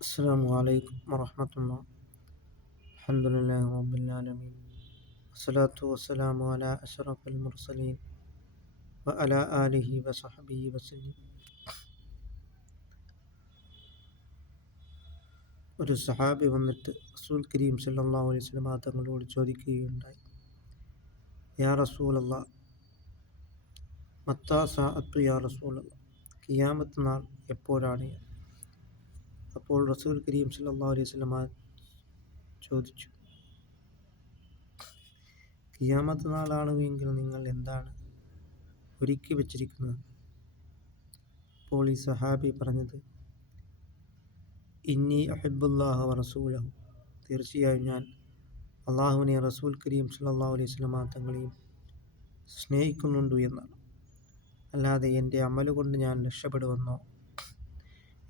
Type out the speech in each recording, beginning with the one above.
السلام عليكم ورحمة الله الحمد لله رب العالمين والصلاة والسلام على أشرف المرسلين وعلى آله وصحبه وسلم ഒരു സഹാബി വന്നിട്ട് റസൂൽ കരീം സല്ലാ അലൈഹി സ്വലമ തങ്ങളോട് ചോദിക്കുകയുണ്ടായി യാ റസൂലല്ല മത്താ സാഅത്തു യാ റസൂലല്ല കിയാമത്ത് നാൾ എപ്പോഴാണ് അപ്പോൾ റസൂൽ കരീം സല്ലാ അലൈഹി സ്വലമ ചോദിച്ചു കിയാമത്ത് നാളാണെങ്കിൽ നിങ്ങൾ എന്താണ് ഒരുക്കി വച്ചിരിക്കുന്നത്? അപ്പോൾ ഈ സഹാബി പറഞ്ഞത് ഇന്നി അഹിബുല്ലാഹ റസൂലഹു. തീർച്ചയായും ഞാൻ അള്ളാഹുവിനെ റസൂൽ കരീം സല്ലാ അലൈഹി സ്വലമ തങ്ങളെയും സ്നേഹിക്കുന്നുണ്ടു എന്നാണ്. അല്ലാതെ എന്റെ അമലുകൊണ്ട് ഞാൻ രക്ഷപ്പെടുമെന്നോ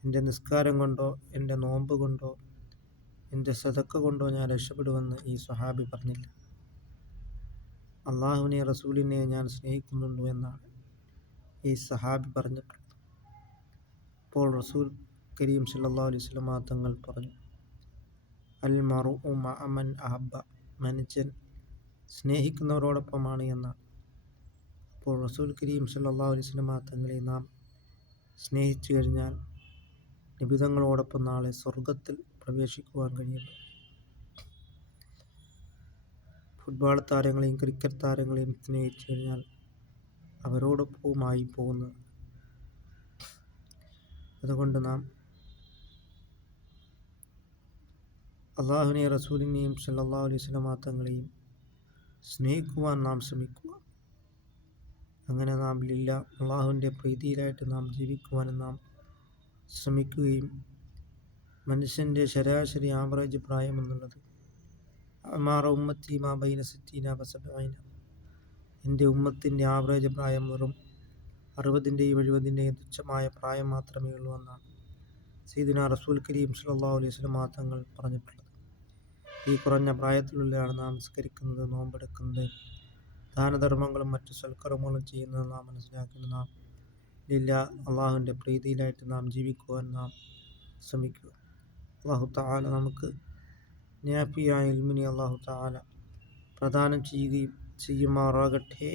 എന്റെ നിസ്കാരം കൊണ്ടോ എന്റെ നോമ്പ് കൊണ്ടോ എന്റെ സതക്ക കൊണ്ടോ ഞാൻ രക്ഷപ്പെടുമെന്ന് ഈ സ്വഹാബി പറഞ്ഞില്ല. അള്ളാഹുവിനെ റസൂലിനെ ഞാൻ സ്നേഹിക്കുന്നുണ്ടു എന്നാണ് ഈ സഹാബി പറഞ്ഞിട്ടുള്ളത്. അപ്പോൾ റസൂൽ കരീം സല്ലാ അലൈഹി സ്വലമാ തങ്ങൾ പറഞ്ഞു അൽ മറു അമൻ അഹബ മനുഷ്യൻ സ്നേഹിക്കുന്നവരോടൊപ്പമാണ് എന്നാണ്. അപ്പോൾ റസൂൽ കരീം സല്ലാ അലൈഹി സ്വലമാ തങ്ങളെ നാം സ്നേഹിച്ചു കഴിഞ്ഞാൽ നിബിതങ്ങളോടൊപ്പം നാളെ സ്വർഗത്തിൽ പ്രവേശിക്കുവാൻ കഴിയുന്നു ഫുട്ബോൾ താരങ്ങളെയും ക്രിക്കറ്റ് താരങ്ങളെയും സ്നേഹിച്ചു കഴിഞ്ഞാൽ അവരോടൊപ്പവുമായി പോകുന്നത് അതുകൊണ്ട് നാം അള്ളാഹുവിനെയും റസൂലിനെയും സല്ലാ അലൈഹി സ്വലമാങ്ങളെയും സ്നേഹിക്കുവാൻ നാം ശ്രമിക്കുക. അങ്ങനെ നാം ലില്ല അള്ളാഹുവിന്റെ പ്രീതിയിലായിട്ട് നാം ജീവിക്കുവാനും നാം ശ്രമിക്കുകയും മനുഷ്യന്റെ ശരാശരി ആവറേജ് പ്രായം എന്നുള്ളത് ഉമ്മത്തി മാ ബൈന സിറ്റീന ബസബൈന എന്റെ ഉമ്മത്തിന്റെ ആവറേജ് പ്രായം വെറും അറുപതിന്റെയും എഴുപതിന്റെയും തുച്ഛമായ പ്രായം മാത്രമേ ഉള്ളൂ എന്നാണ് സീദിന റസൂൽ കരീം സല്ലാ അലൈഹി സ്വലം തങ്ങൾ പറഞ്ഞിട്ടുള്ളത്. ഈ കുറഞ്ഞ പ്രായത്തിലുള്ളതാണ് നാം സംസ്കരിക്കുന്നത് നോമ്പെടുക്കുന്നത്. ദാനധർമ്മങ്ങളും മറ്റു സൽക്കർമ്മങ്ങളും ചെയ്യുന്നത് നാം മനസ്സിലാക്കുന്നത് നാം ഇല്ല അള്ളാഹുവിന്റെ പ്രീതിയിലായിട്ട് നാം ജീവിക്കുവാൻ നാം ശ്രമിക്കുക. അള്ളാഹു താല നമുക്ക് ന്യാപ്പിയായ ഇൽമിനി അള്ളാഹു താല പ്രദാനം ചെയ്യുകയും ചെയ്യുമാറാകട്ടെ.